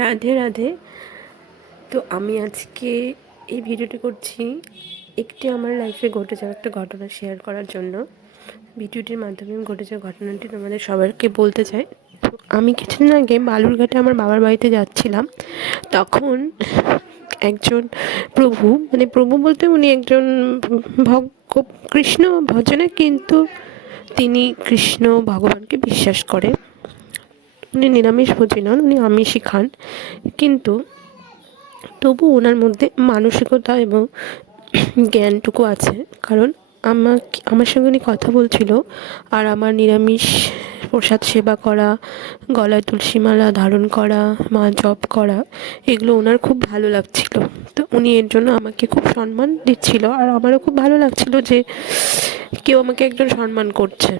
রাধে রাধে। তো আমি আজকে এই ভিডিওটি করছি একটি আমার লাইফে ঘটে যাওয়া একটা ঘটনা শেয়ার করার জন্য। ভিডিওটির মাধ্যমে ঘটে যাওয়া ঘটনাটি তোমাদের সবাইকে বলতে চাই। আমি কিছুদিন আগে বালুরঘাটে আমার বাবার বাড়িতে যাচ্ছিলাম। তখন একজন প্রভু মানে প্রভু বলতে উনি একজন ভগ কৃষ্ণ ভজনে কিন্তু তিনি কৃষ্ণ ভগবানকে বিশ্বাস করে উনি নিরামিষ ভোজী নন, উনি আমিষই খান। কিন্তু তবু ওনার মধ্যে মানসিকতা এবং জ্ঞানটুকু আছে। কারণ আমাকে, আমার সঙ্গে উনি কথা বলছিল আর আমার নিরামিষ প্রসাদ সেবা করা, গলায় তুলসী মালা ধারণ করা, মা জপ করা, এগুলো ওনার খুব ভালো লাগছিল। তো উনি এর জন্য আমাকে খুব সম্মান দিচ্ছিল আর আমারও খুব ভালো লাগছিল যে কেউ আমাকে একজন সম্মান করছে।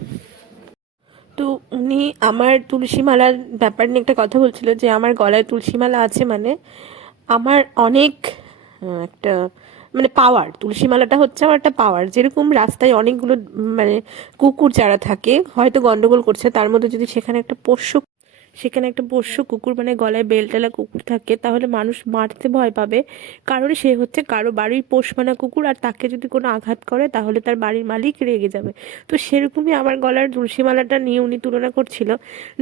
তো উনি আমার তুলসীমালার ব্যাপার নিয়ে একটা কথা বলছিল যে আমার গলায় তুলসীমালা আছে মানে আমার অনেক একটা মানে পাওয়ার তুলসীমালাটা হচ্ছে আমার একটা পাওয়ার যেরকম রাস্তায় অনেকগুলো মানে কুকুর যারা থাকে, হয়তো গন্ডগোল করছে, তার মধ্যে যদি সেখানে একটা পোষ্য সেখানে একটা পোষ্য কুকুর মানে গলায় বেলটালা কুকুর থাকে, তাহলে মানুষ মারতে ভয় পাবে। কারণ সে হচ্ছে কারও বাড়ির পোষ মানা কুকুর, আর তাকে যদি কোনো আঘাত করে, তাহলে তার বাড়ির মালিক রেগে যাবে। তো সেরকমই আমার গলার তুলসীমালাটা নিয়ে উনি তুলনা করছিল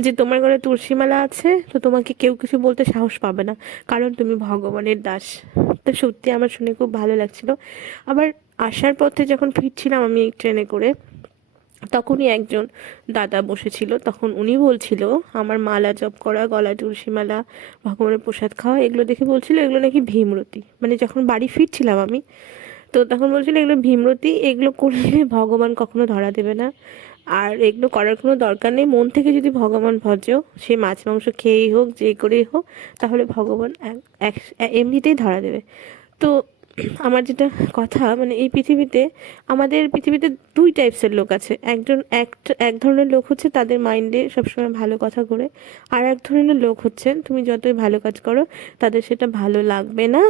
যে, তোমার গলায় তুলসীমালা আছে? তো তোমাকে কেউ কিছু বলতে সাহস পাবে না, কারণ তুমি ভগবানের দাস। তো সত্যি আমার শুনে খুব ভালো লাগছিল। আবার আসার পথে যখন ফিরছিলাম আমি ট্রেনে করে তখনই একজন দাদা বসেছিল, তখন উনি বলছিল, আমার মালা জপ করা, গলা তুলসী মালা, ভগবানের প্রসাদ খাওয়া, এগুলো দেখে বলছিল এগুলো নাকি ভীমরতি। মানে যখন বাড়ি ফিরছিলাম আমি, তো তখন বলছিল এগুলো ভীমরতি, এগুলো করলে ভগবান কখনো ধরা দেবে না। আর এগুলো করার কোনো দরকার নেই, মন থেকে যদি ভগবান ভজো সে মাছ, মাংস খেয়েই হোক, যে করেই হোক, তাহলে ভগবান এমনিতেই ধরা দেবে। তো আমার যেটা কথা মানে এই পৃথিবীতে, আমাদের পৃথিবীতে দুই টাইপসের লোক আছে। একজন, এক এক ধরনের লোক হচ্ছে তাদের মাইন্ডে সবসময় ভালো কথা করে আর এক ধরনের লোক হচ্ছে তুমি যতই ভালো কাজ করো, তাদের সেটা ভালো লাগবে না,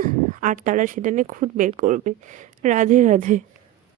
আর তারা সেটা নিয়ে খুদ বের করবে। রাধে রাধে।